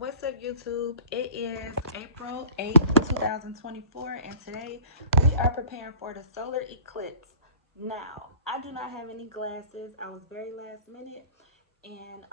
What's up, YouTube? It is April 8th, 2024, and today we are preparing for the solar eclipse. Now, I do not have any glasses. I was very last minute, and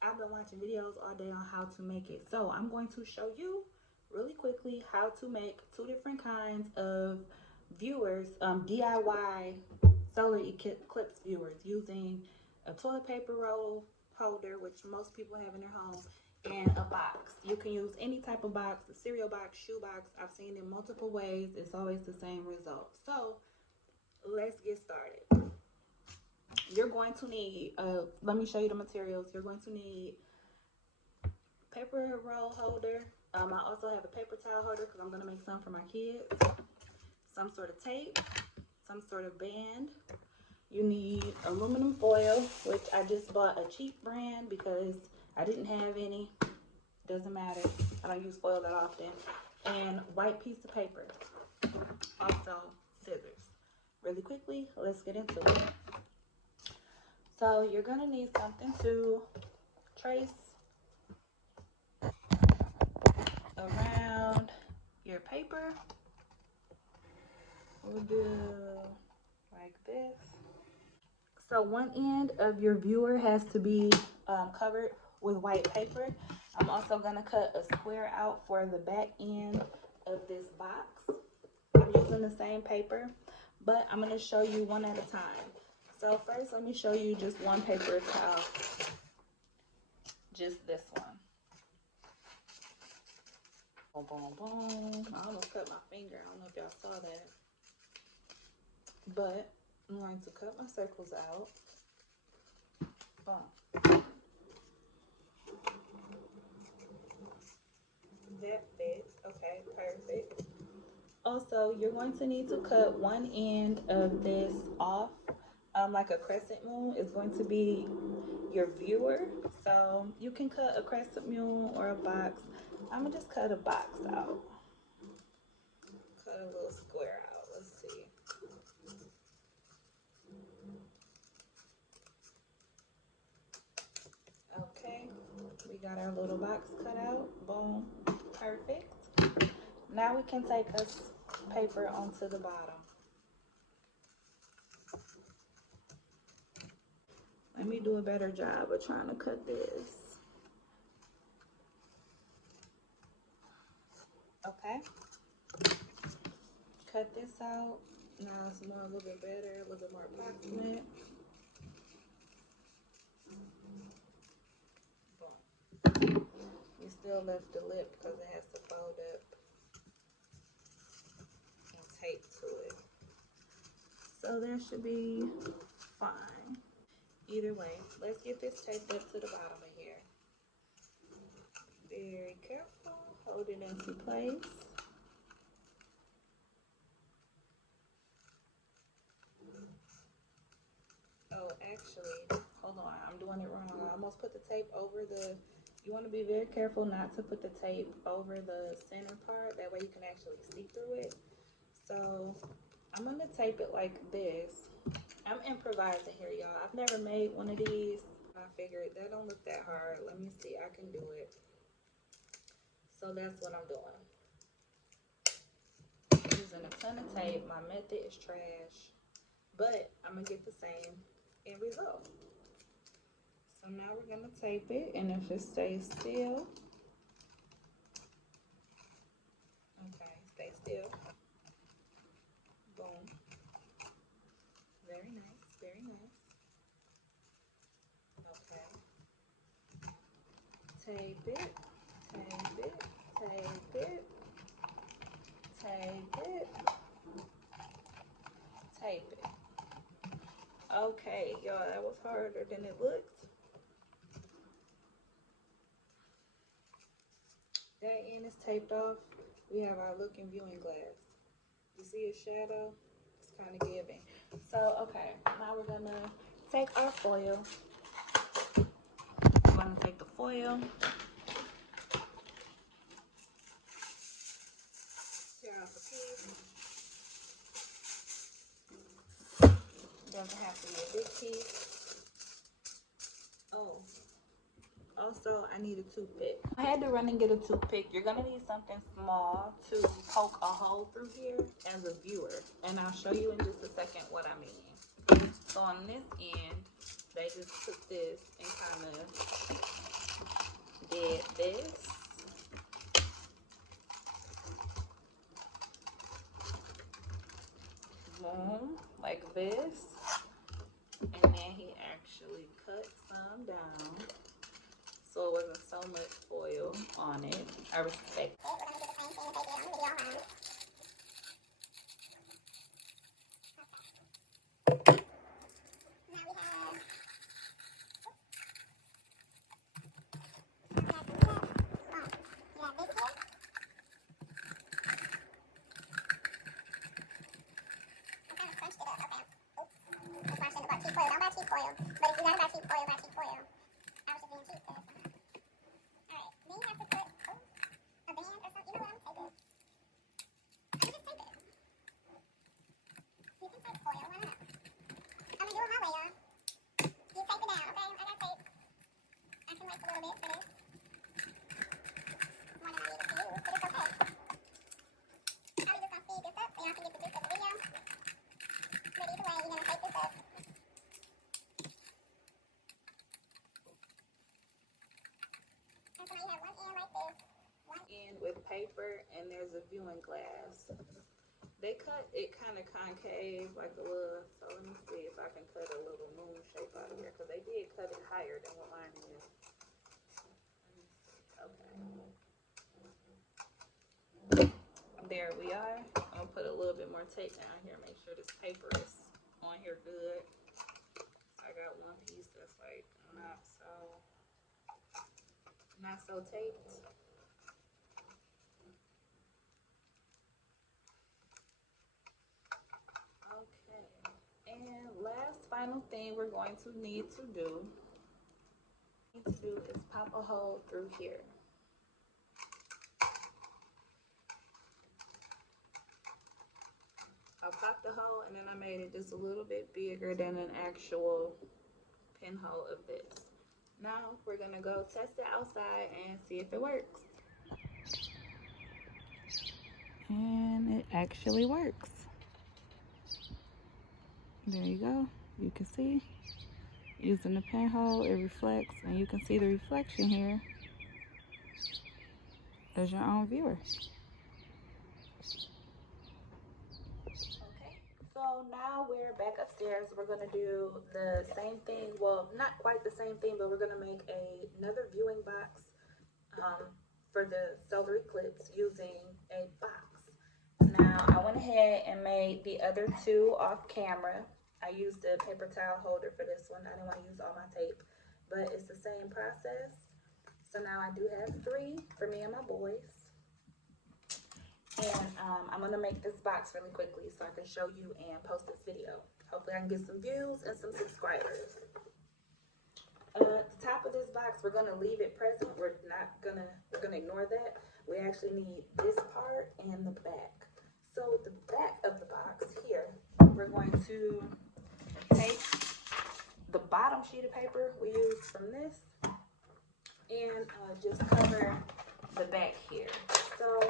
I've been watching videos all day on how to make it. So I'm going to show you really quickly how to make two different kinds of viewers, DIY solar eclipse viewers, using a toilet paper roll holder, which most people have in their home, and a box. You can use any type of box, a cereal box, shoe box. I've seen it multiple ways. It's always the same result. So let's get started. You're going to need, let me show you the materials. You're going to need paper roll holder. I also have a paper towel holder because I'm going to make some for my kids. Some sort of tape, some sort of band. You need aluminum foil, which I just bought a cheap brand because I didn't have any. Doesn't matter. I don't use foil that often. And white piece of paper. Also, scissors. Really quickly, let's get into it. So you're going to need something to trace around your paper. We'll do like this. So one end of your viewer has to be covered with white paper. I'm also going to cut a square out for the back end of this box. I'm using the same paper, but I'm going to show you one at a time. So first, let me show you just one paper towel. Just this one. Boom, boom, boom. I almost cut my finger. I don't know if y'all saw that. But I'm going to cut my circles out. Boom. That fits. Okay, perfect. Also, you're going to need to cut one end of this off, like a crescent moon is going to be your viewer. So you can cut a crescent moon or a box. I'm gonna just cut a box out. Cut a little square out. Let's see. Okay, we got our little box cut out. Boom, perfect. Now we can take this paper onto the bottom. Let me do a better job of trying to cut this. Okay. Cut this out. Now it's more a little bit better, a little bit more approximate. Boom. We still left the lip because it has to fold up and tape to it. So there should be fine. Either way, let's get this taped up to the bottom of here. Very careful, hold it into place. Oh, actually, hold on, I'm doing it wrong. I almost put the tape over the, you want to be very careful not to put the tape over the center part. That way you can actually see through it. So I'm going to tape it like this. I'm improvising here, y'all. I've never made one of these. I figured that don't look that hard. Let me see, I can do it. So that's what I'm doing. Using a ton of tape. My method is trash, but I'm gonna get the same end result. So now we're gonna tape it, and if it stays still, okay, stay still. Boom. Very nice, very nice. Okay. Tape it, tape it, tape it, tape it, tape it. Okay, y'all, that was harder than it looked. That end is taped off. We have our looking viewing glass. You see a shadow? It's kind of giving. So, okay, now we're gonna take our foil. I'm gonna take the foil. Tear off a piece. Doesn't have to be a big piece. Oh, also I need a toothpick. I had to run and get a toothpick. You're gonna need something small to poke a hole through here as a viewer, and I'll show you in just a second what I mean. So on this end, they just took this and kind of did this. Boom, like this. And then he actually cut some down so it wasn't so much foil on it. I respect it. With paper, and there's a viewing glass. They cut it kind of concave, like a little. So let me see if I can cut a little moon shape out of here, because they did cut it higher than what mine is. Okay. There we are. I'm gonna put a little bit more tape down here. Make sure this paper is on here good. I got one piece that's like not so taped. And last final thing we're going to need to do is pop a hole through here. I popped the hole and then I made it just a little bit bigger than an actual pinhole of this. Now we're gonna go test it outside and see if it works. And it actually works. There you go. You can see, using the pinhole, it reflects, and you can see the reflection here as your own viewer. Okay, so now we're back upstairs. We're gonna do the same thing. Well, not quite the same thing, but we're gonna make another viewing box for the solar eclipse using a box. Now, I went ahead and made the other two off camera. I used a paper towel holder for this one. I didn't want to use all my tape, but it's the same process. So now I do have 3 for me and my boys. And I'm going to make this box really quickly so I can show you and post this video. Hopefully I can get some views and some subscribers. The top of this box, we're going to leave it present. We're going to ignore that. We actually need this part and the back. So the back of the box here, we're going to take the bottom sheet of paper we used from this and just cover the back here. So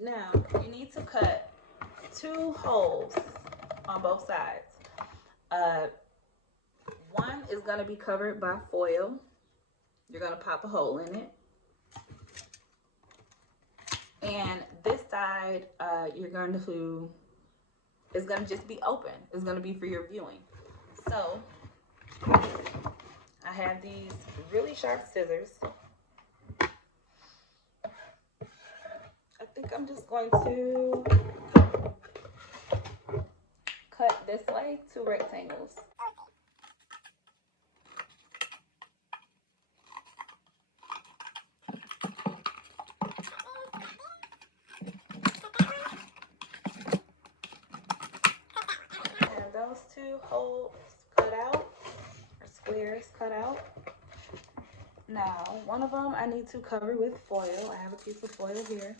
now you need to cut 2 holes on both sides. One is going to be covered by foil. You're going to pop a hole in it. And this side, it's going to just be open. It's going to be for your viewing. So I have these really sharp scissors. I think I'm just going to cut this way 2 rectangles. And those 2 holes cut out, or squares cut out. Now, one of them I need to cover with foil. I have a piece of foil here.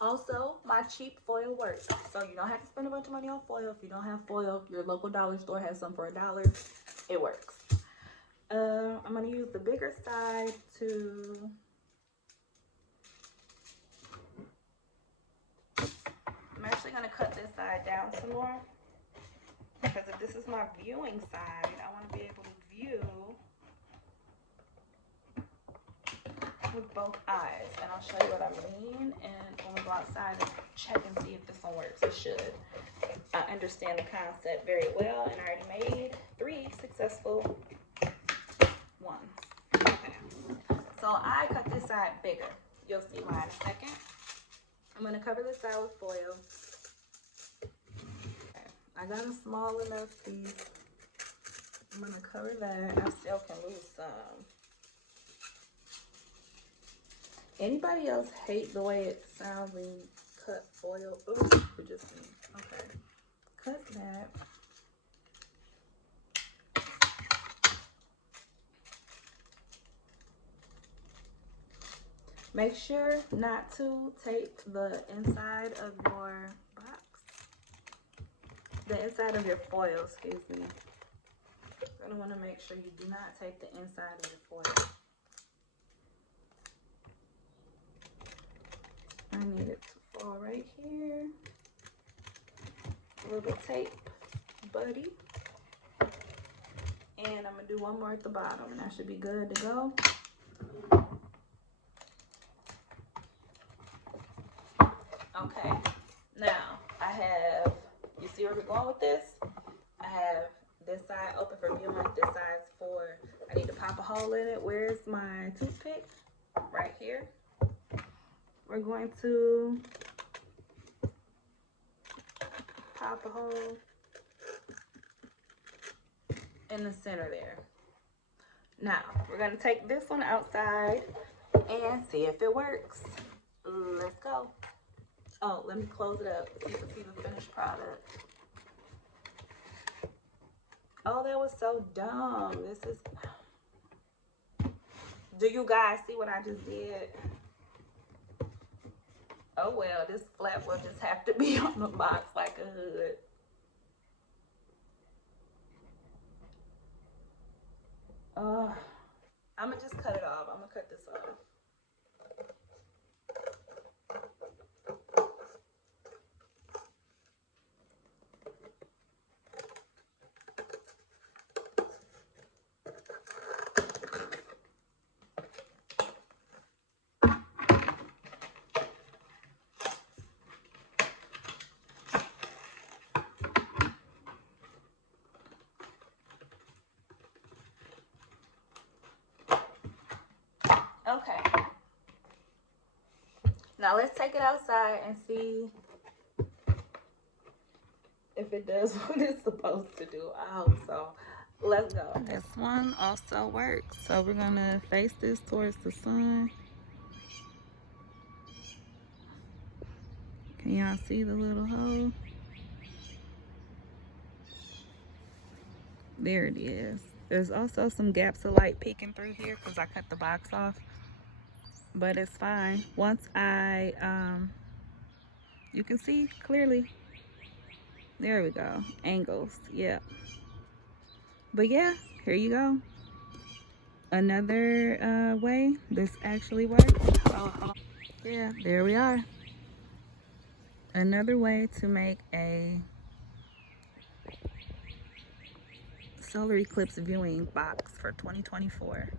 Also, my cheap foil works. So you don't have to spend a bunch of money on foil. If you don't have foil, your local dollar store has some for $1. It works. I'm going to use the bigger side to... I'm actually going to cut this side down some more. Because if this is my viewing side, I want to be able to view with both eyes. And I'll show you what I mean. And when we go outside and check and see if this one works. It should. I understand the concept very well. And I already made 3 successful ones. Okay. So I cut this side bigger. You'll see why in a second. I'm going to cover this side with foil. I got a small enough piece. I'm going to cover that. I still can lose some. Anybody else hate the way it sounds when you cut foil? Oops, for just me. Okay. Cut that. Make sure not to tape the inside of your box. The inside of your foil, excuse me. You're going to want to make sure you do not tape the inside of your foil. I need it to fall right here. A little tape, buddy. And I'm going to do one more at the bottom, and that should be good to go. Okay, now I have, you see where we're going with this? I have this side open for viewing, this side's for, I need to pop a hole in it. Where's my toothpick? Right here. We're going to pop a hole in the center there. Now, we're going to take this one outside and see if it works. Let's go. Oh, let me close it up so you can see the finished product. Oh, that was so dumb. This is... Do you guys see what I just did? Oh, well, this flap will just have to be on the box like a hood. I'm going to just cut it off. I'm going to cut this off. Okay. Now let's take it outside and see if it does what it's supposed to do. I hope so. Let's go. This one also works. So we're going to face this towards the sun. Can y'all see the little hole? There it is. There's also some gaps of light peeking through here because I cut the box off. But it's fine. Once I, you can see clearly. There we go. Angles. Yep. But yeah, here you go. Another way this actually works. Oh, yeah, there we are. Another way to make a solar eclipse viewing box for 2024.